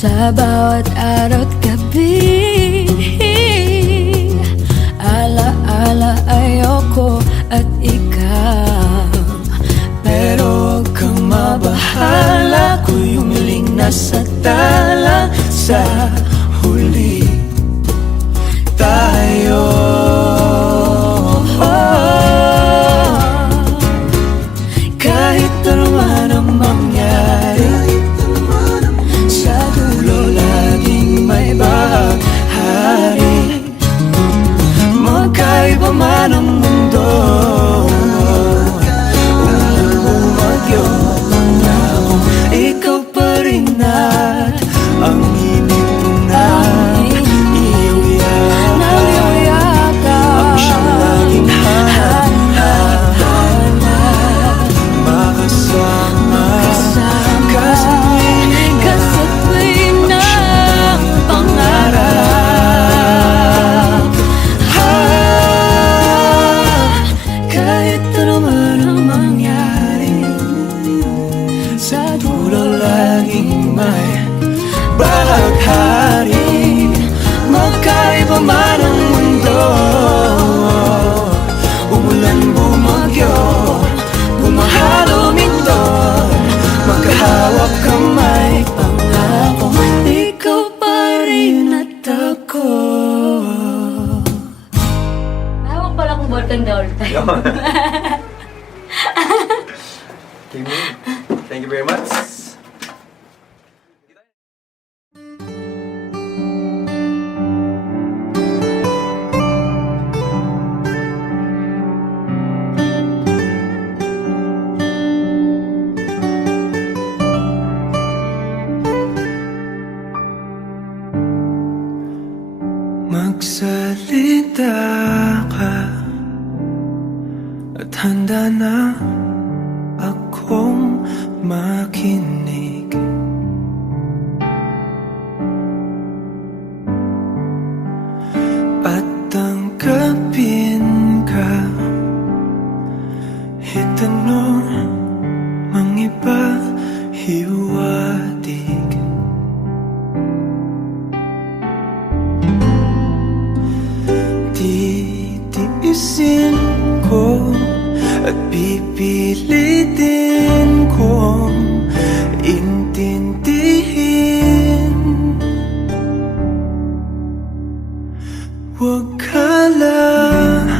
sa bawat araw at gabi. Ala-ala ayoko at ikaw, pero huwag kang mabahala, ako'y humiling na sa tala. Sa huli tayo, kahit ano man ang mangyari, sa dulo laging may bahagi. Magkaiba man ang mundo, ulan bumagyo, pangako ikaw pa rin at ang init na iyong yakap, ang siyang laging hanap, makasama ka sa tuwing ng pangarap. Kahit ano man ang mangyari, sa dulo laging may bahaghari. Magkaiba man ang mundo, umulan bumagyo, bumahalo minto, magkahawak kamay, pangako ikaw pa rin at ako. Hawak pala kong ballpen the whole time. Kimi, thank you very much. Magsalita ka at handa na akong makinig. At tanggapin ka, itanong mang iba hiwatig. Titiisin ko at pipilitin kong intindihin. Huwag ka lang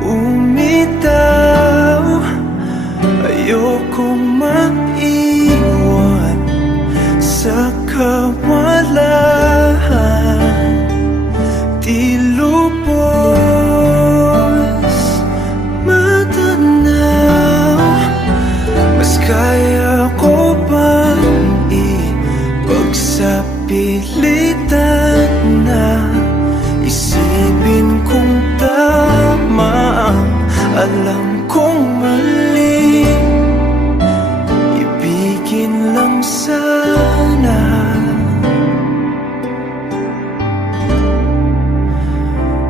umitaw, ayokong maiwan sa kawalan. Di lubos matanaw, mas kaya ko bang ipagsapilitan na isipin kung tama ang alam kong mali. Ibigin lang sana, kunwari.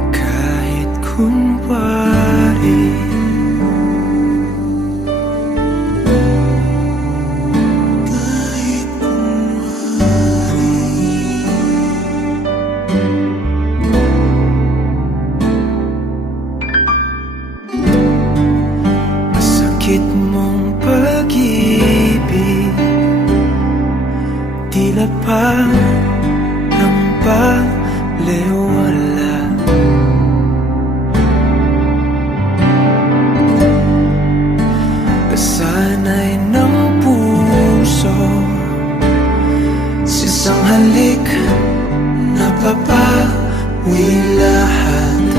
Kahit kunwari. Masakit mong pag-ibig, tila pa ng paliwala. Sana'y ng puso sa isang halik na papawi lahat.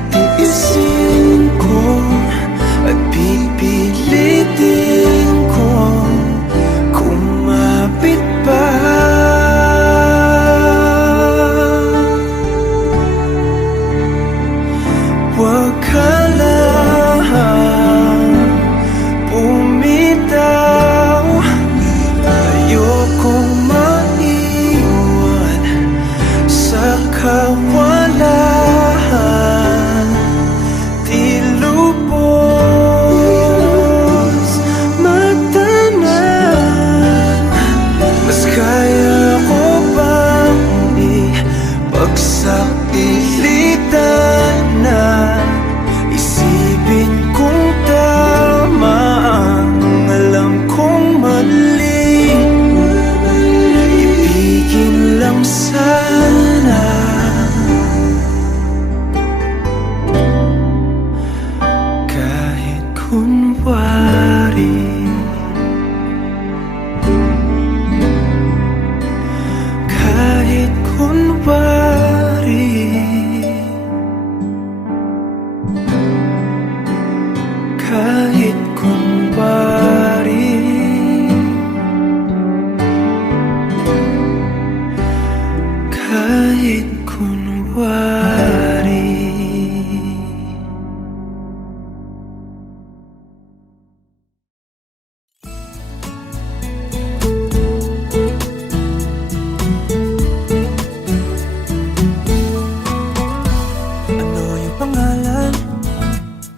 Titiisin ko at pipilitin kong kumapit pa. Huwag ka lang bumitaw,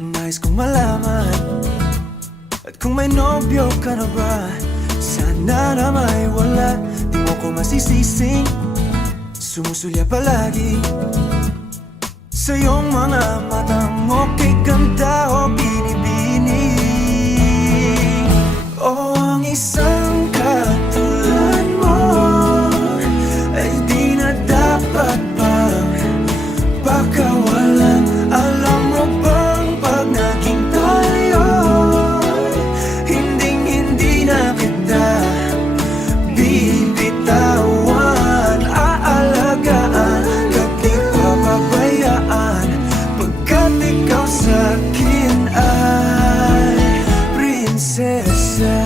Nais kong malaman, at kung may nobyo ka na ba, sana na may wala. Di mo ko masisising sumusulya palagi sa iyong mga matang okay ganda o binibini. O ang isang katulad mo ay di na dapat pang pakawalan. Alam mo bang pag naging tayo, hinding-hindi na kita bibitawan. Aalagaan at di papabayaan, pagkat ikaw sa'kin ay prinsesa.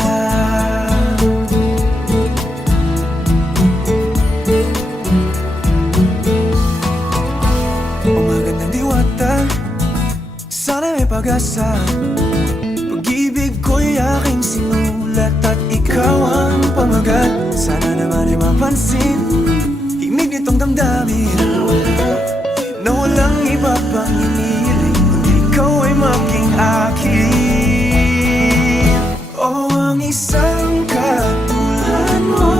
O magandang diwata, sana may pag-asa. Pag-ibig ko'y aking sinulat at ikaw ang pamagat. Sana naman ay mapansin himig nitong damdamin na walang iba pang hinihiling kundi ikaw ay maging akin. O ang isang katulad mo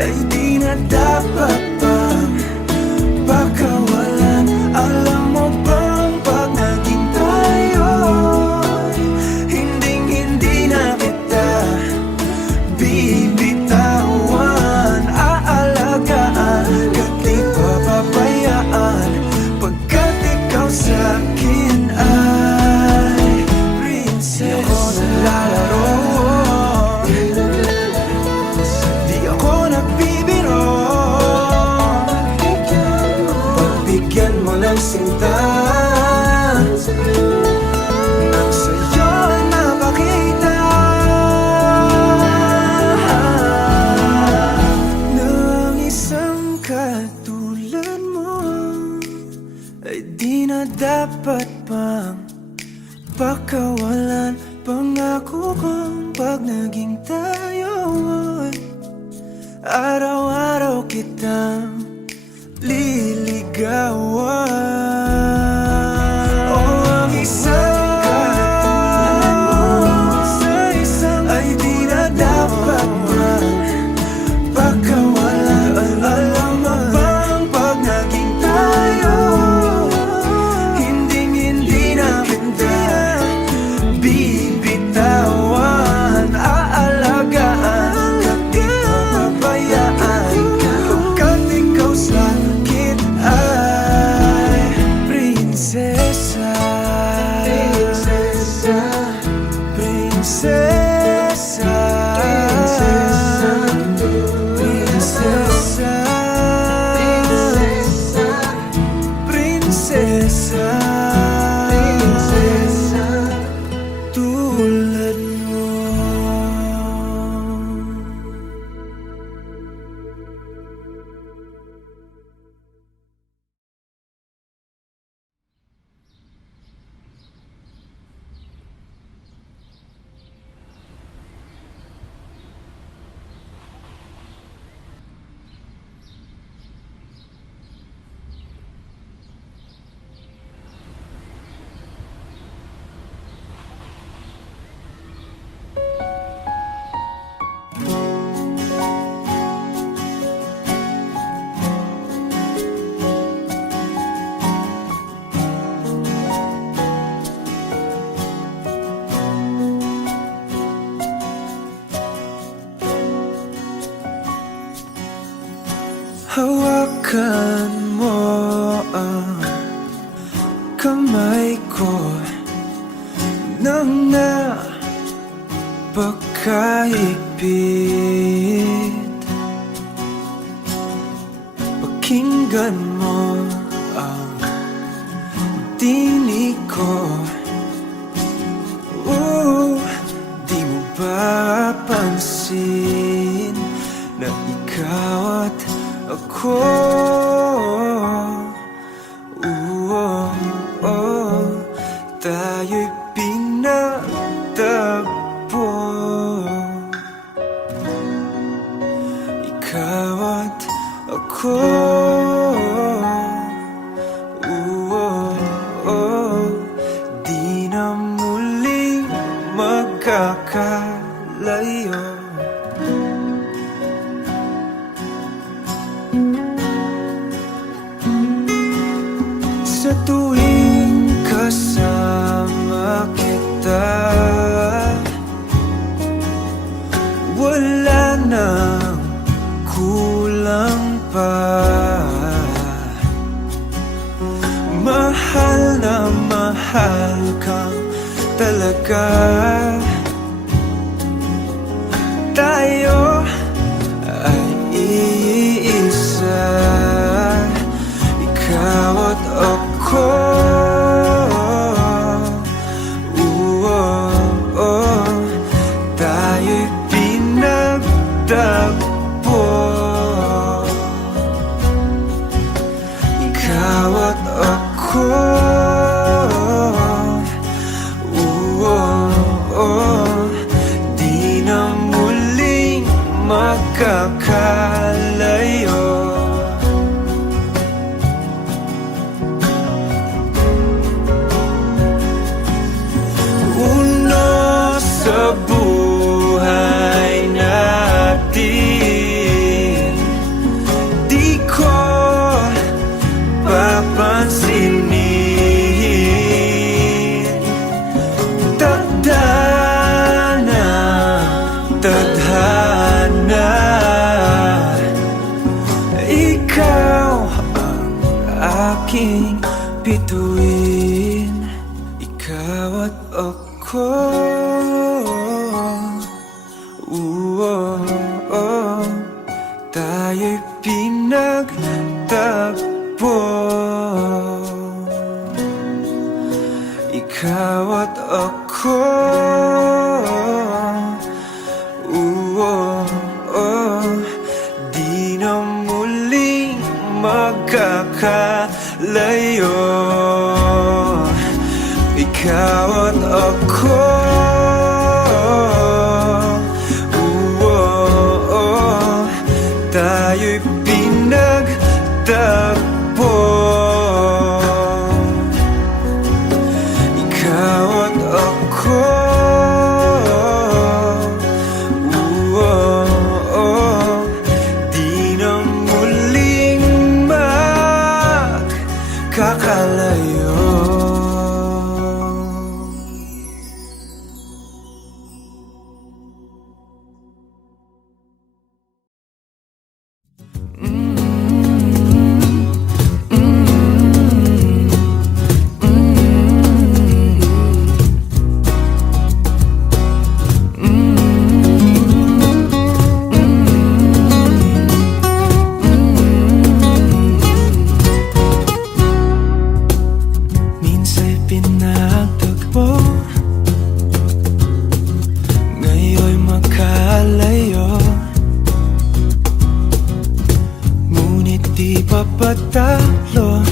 ay di na dapat pang pakawalan. Alam mo bang pag naging tayo, hinding-hindi na kita bibitawan. Aalagaan at di papabayaan, pagkat ikaw sa'kin ay prinsesa. Di ako naglalaro, di ako nagbibiro. Pagbigyan mo ng sinta, ang sa'yo ay mapakita ng isang katulad mo ay di na dapat pang pakawalan. Pangako kong pag naging tayo, araw-araw kitang liligawan. O ang isang katulad mo ay di na dapat pang pakawalan. Alam mo bang pag naging tayo, hinding-hindi na kita bibitawan. Aalagaan at di papabayaan, pagkat ikaw sa'kin ay prinsesa. Prinsesa, prinsesa, prinsesa, prinsesa, tulad mo. Hawakan mo ang kamay ko nang napakahigpit. Pakinggan mo ang tinig ko. Di mo ba pansin na ikaw at ako, tayo'y pinagtagpo. Ikaw at ako, mahal kang talaga. Tayo ay iisa, ikaw at ako. Tayo'y pinagtagpo, ikaw at ako. Di na muling magkakalayo. Uno sa buhay natin, di ko papansinin. Tadhana, tadhana, ikaw ang aking bituin, ikaw at ako. Tayo'y pinagtagpo, ikaw at ako. Di na muling magkakalayo, ikaw at ako. Tayo'y pinagtagpo, ikaw at ako. Di na muling magkakalayo. Minsa'y pinagtagpo, ngayon'y magkalayo. Ngunit di papatalo,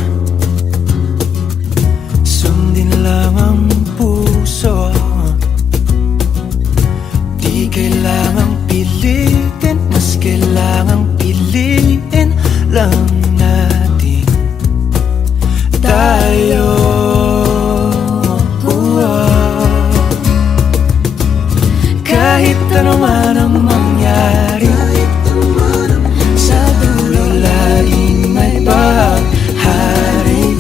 sundin lang ang puso. Di kailangang pilitin, mas kailangang piliin lang natin tayo. Kahit ano man ang mangyari, sa dulo laging may bahari.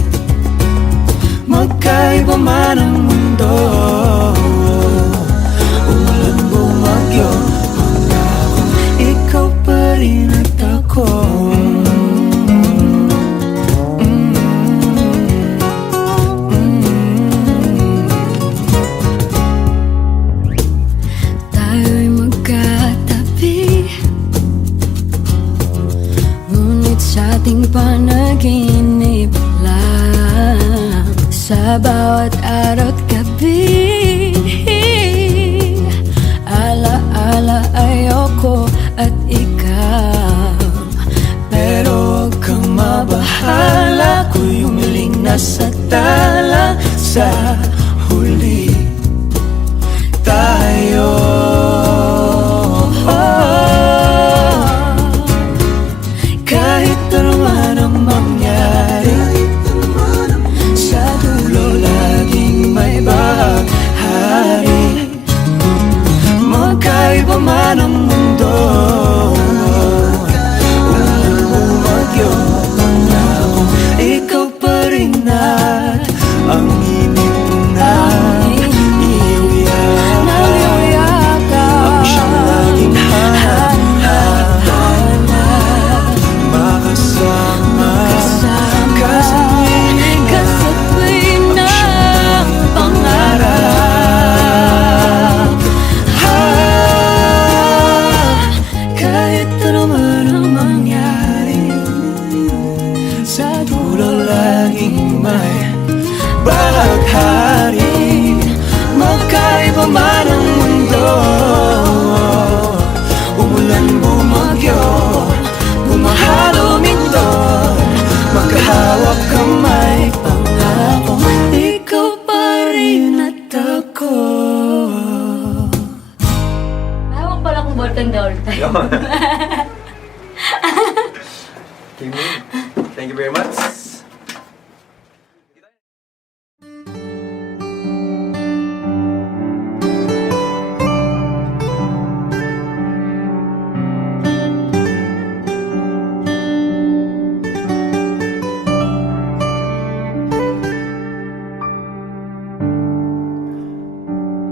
Magkaiba man ang mundo, umulan bumagyo, pangako ikaw pa rin at ako. Tayo'y magkatabi, ngunit sa ating panaginip lang. Sa bawat araw at gabi, ala-ala ayoko at ikaw. Pero huwag kang mabahala, ako'y umiling na sa tala. Sa huli tayo, kahit ano man ang mangyari, sa dulo laging may bahari. Magkaiba man ang mundo, umulan bumagyo, pangako ikaw pa rin at ang init Kimi, thank you very much.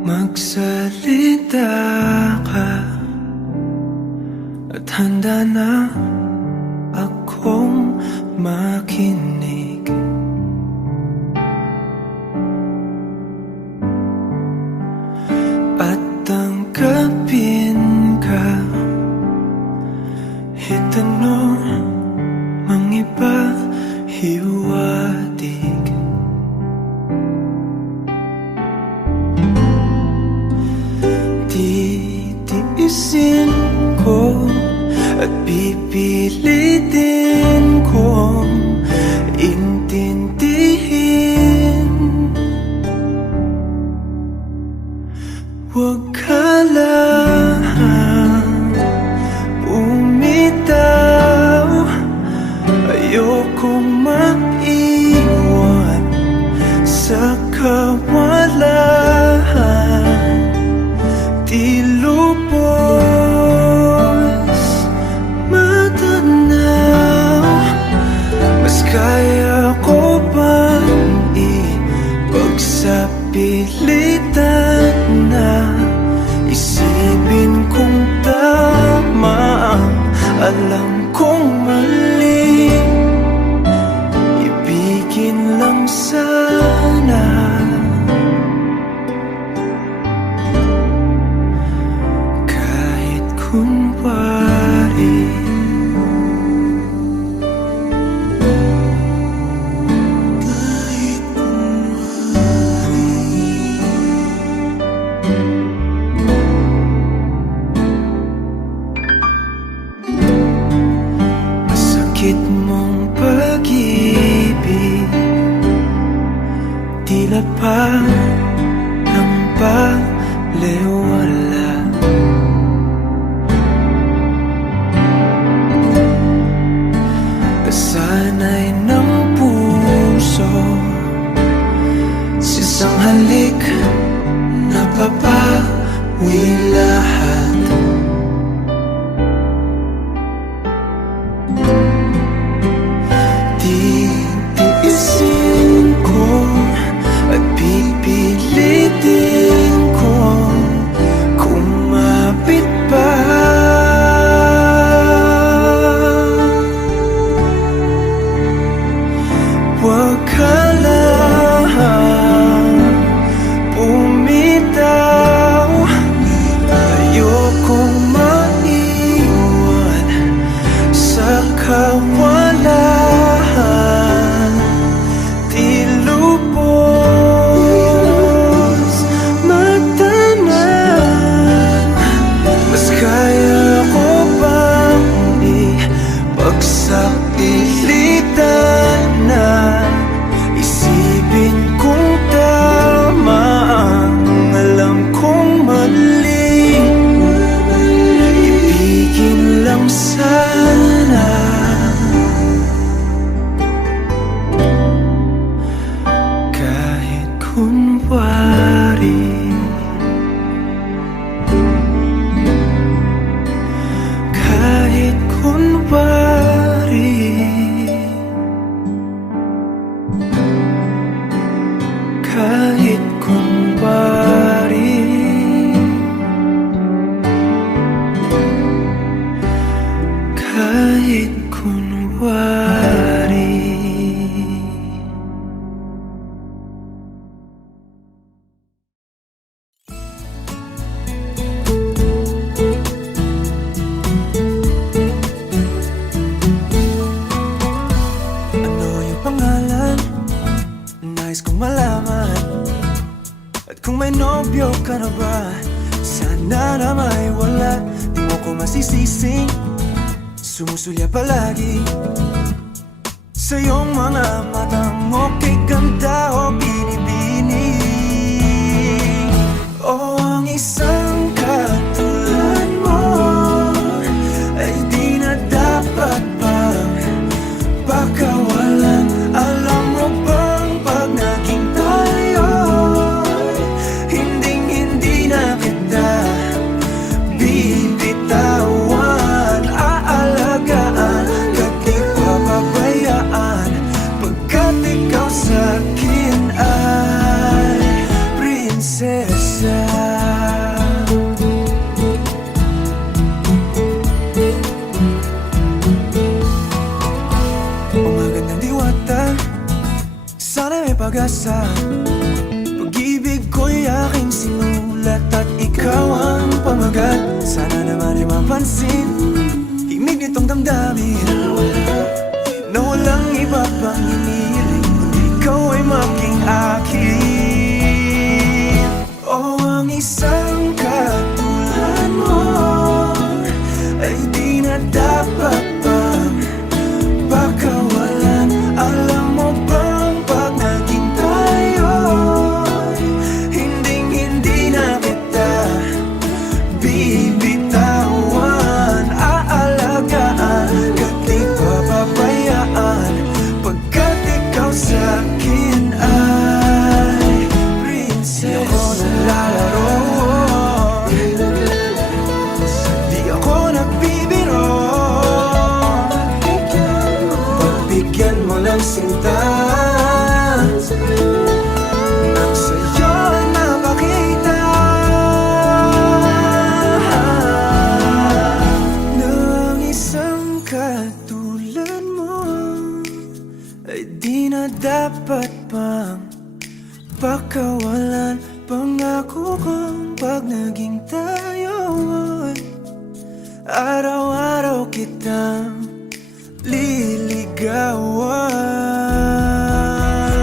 Magsalita ka at handa na akong makinig. At tanggapin ka, itanong mang iba hiwatig. Titiisin ko at pipilitin kong intindihin. Huwag ka lang bumitaw, ayokong maiwan sa kawalan. Di lubos matanaw, mas kaya ko bang ipagsapilitan na isipin kung tama ang alam kong mali. Ibigin lang sana kunwari. Kahit kunwari. Masakit mong pag-ibig, tila pa ng balewala. Kasanay ng puso sa isang halik, napapawi lahat. Titiisin ko at pipilitin ko kumapit pa. Huwag ka lang bumitaw, ayokong maiwan sa kawalan. Di lubos matanaw, mas kaya ko bang ipagsapilitan na isipin kung tama ang alam kong mali. Ibigin lang sana kahit kunwari. Kahit kunwari. Kahit kunwari. Kahit kunwari. Ano yung pangalan? Nais kong malaman. At kung may nobyo ka na ba, sana na may wala. Di mo ko masisising sumusulya palagi sa iyong mga matang okay ganda o binibini. O ang isang katulad mo sinulat at ikaw ang pamagat. Sana naman ay mapansin himig nitong damdamin na walang iba pang hinihiling kundi ikaw ay maging akin. O ang isang katulad mo ay di na dapat pang pakawalan. Alam mo bang pag naging tayo'y hinding-hindi na kita bibitawan. Aalagaan at di papabayaan pagkat ikaw sa'kin ay prinsesa. Di ako naglalaro, di ako nagbibiro. Pagbigyan mo ng sinta nang sa'yo ay mapakita na ang isang katulad mo ay di na dapat pang pakawalan. Pangako kong pag naging tayo ay araw-araw kitang liligawan.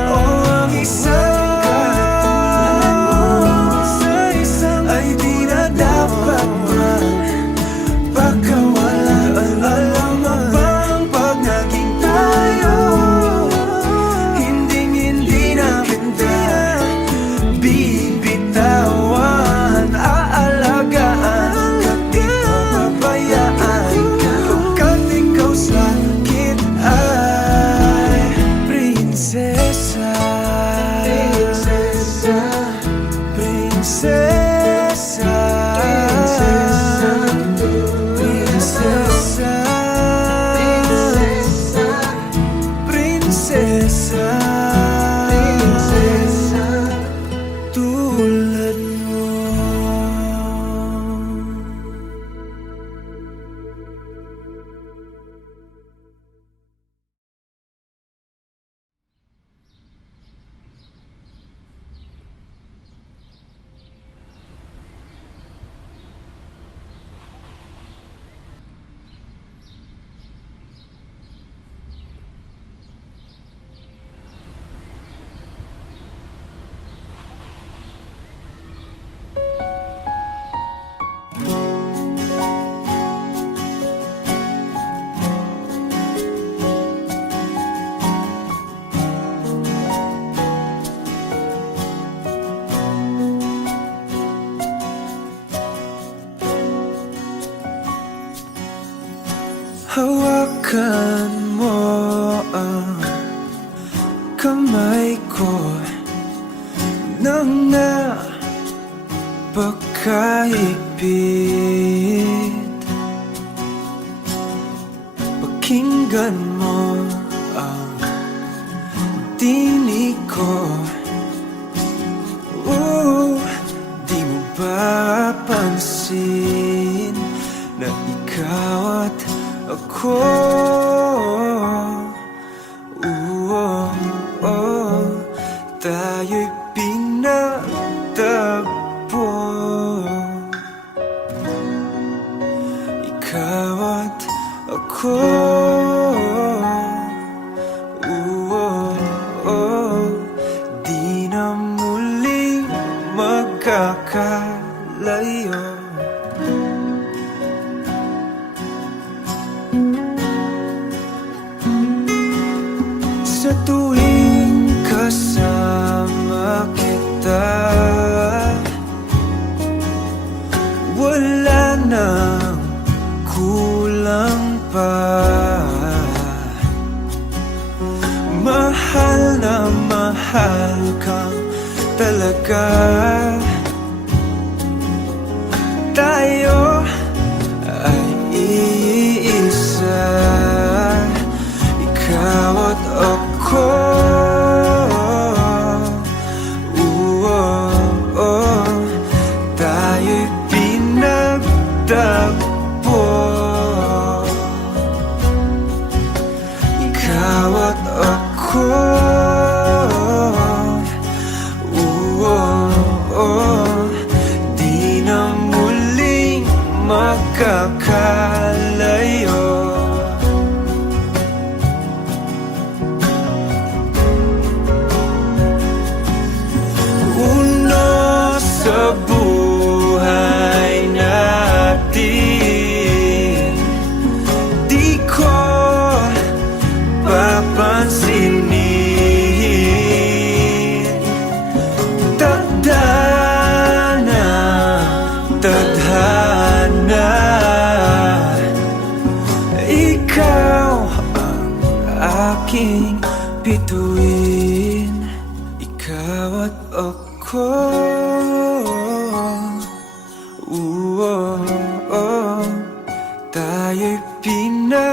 O ang isang katulad mo ay di na dapat pakawalan. Alam mo bang pag naging tayo hinding-hindi na kita bibitawan. Aalagaan at di papabayaan pagkat ikaw sa'kin ay prinsesa. Prinsesa, prinsesa, prinsesa, prinsesa, prinsesa, tulad mo. Hawakan mo ang kamay ko nang napakahigpit. Pakinggan mo ang tinig ko. Di mo ba pansin na ikaw at ako tayo'y pinagtagpo. Ikaw at ako di na muling magkakalayo. Sa tuwing kasama kita, wala nang kulang pa. Mahal na mahal kang talaga. Tayo ay iisa, ikaw at ako. Tayo'y pinagtagpo. Ikaw at ako. Di aking bituin. Ikaw at ako, tayo'y pinagtagpo.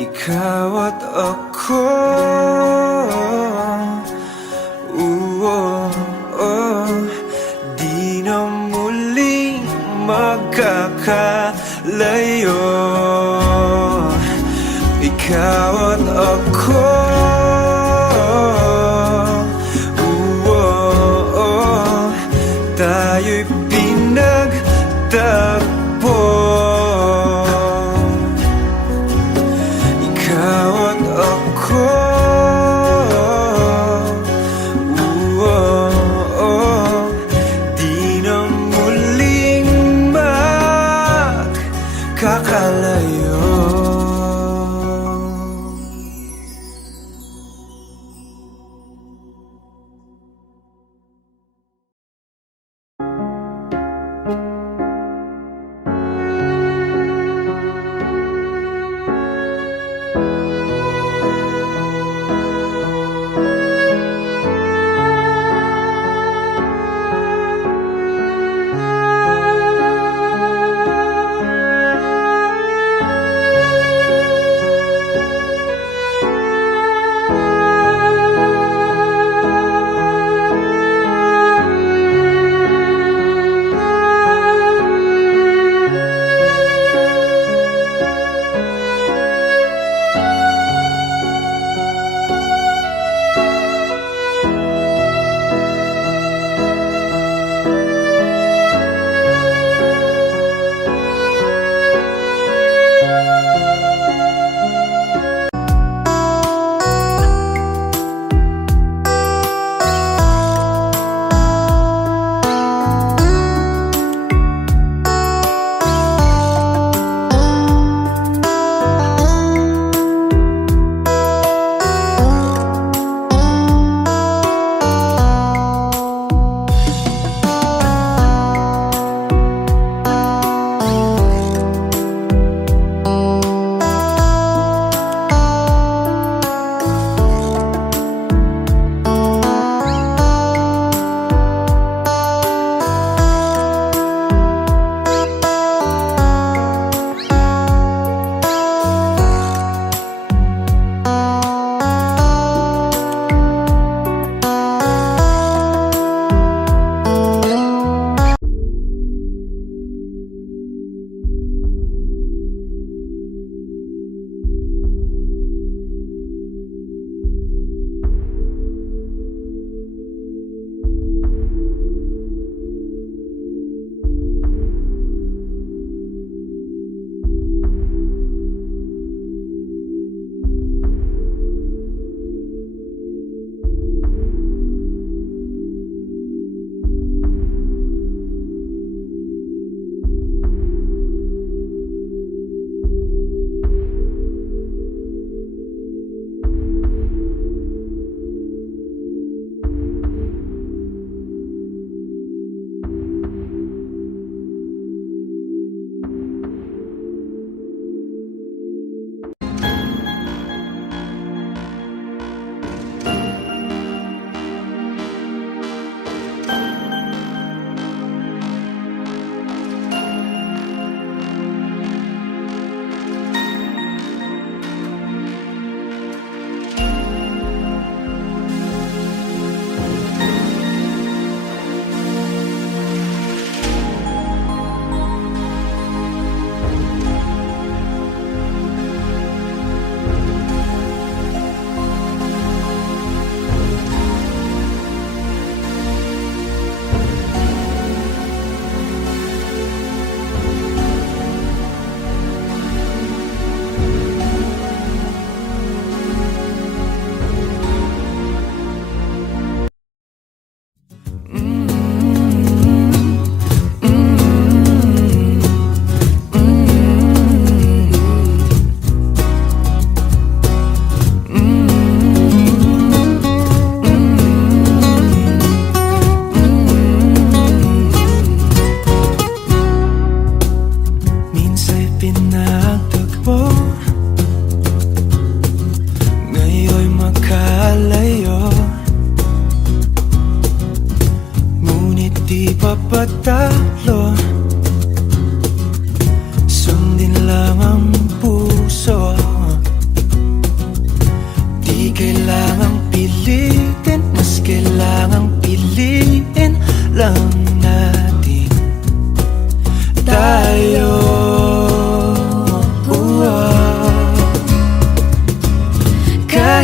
Ikaw at ako, di na muling magkakalayo. Ikaw at ako, tayo'y pinagtagpo. Ikaw at ako, di na muling magkakalayo.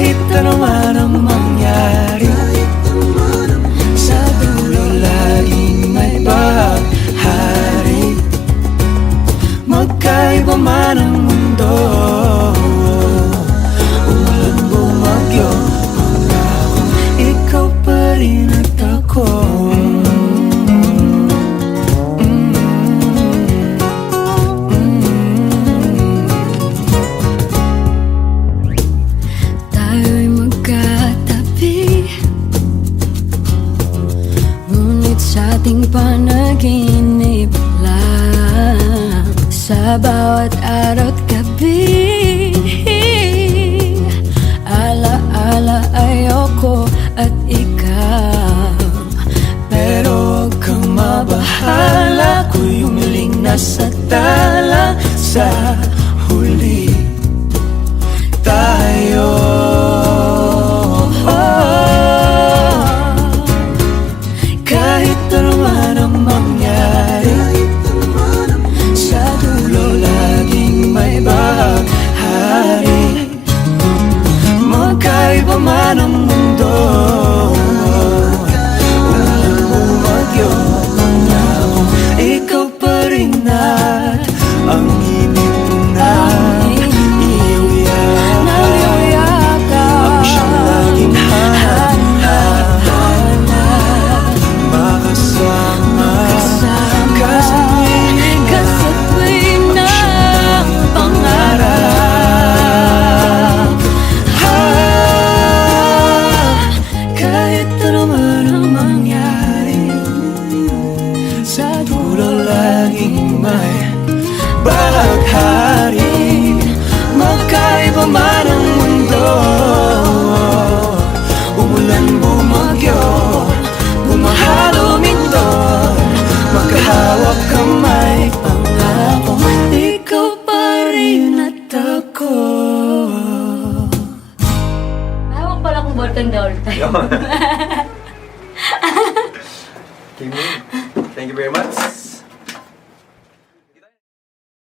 Kahit ano man ang mangyari, sa dulo laging may bahari. Magkaiba man ang mundo, umulan bumagyo, pangakong ikaw pa rin at ako. Tayo'y magkatabi, ngunit sa ating panaginip lang. Sa bawat araw't gabi, ala-ala ayoko at ikaw. Pero huwag kang mabahala, ako'y umiling na sa tala. Sa huli tayo, kahit ano man ang mangyari, sa dulo laging may bahari. Magkaiba man ang mundo, umulan bumagyo, pangakong ikaw pa rin at ang init na iyong yakap. Ang siyang laging hanap, makasama ka sa tuwing na pangarap. Kahit ano man ang mangyari, sa dulo laging may baghari. Magkaiba man ang mundo, umulan bumagyo, bumahalo minton, magkahawak kamay, pangako ikaw pa rin at ako. Hawak pala kong ballpen the whole time. Kimmy, thank you very much.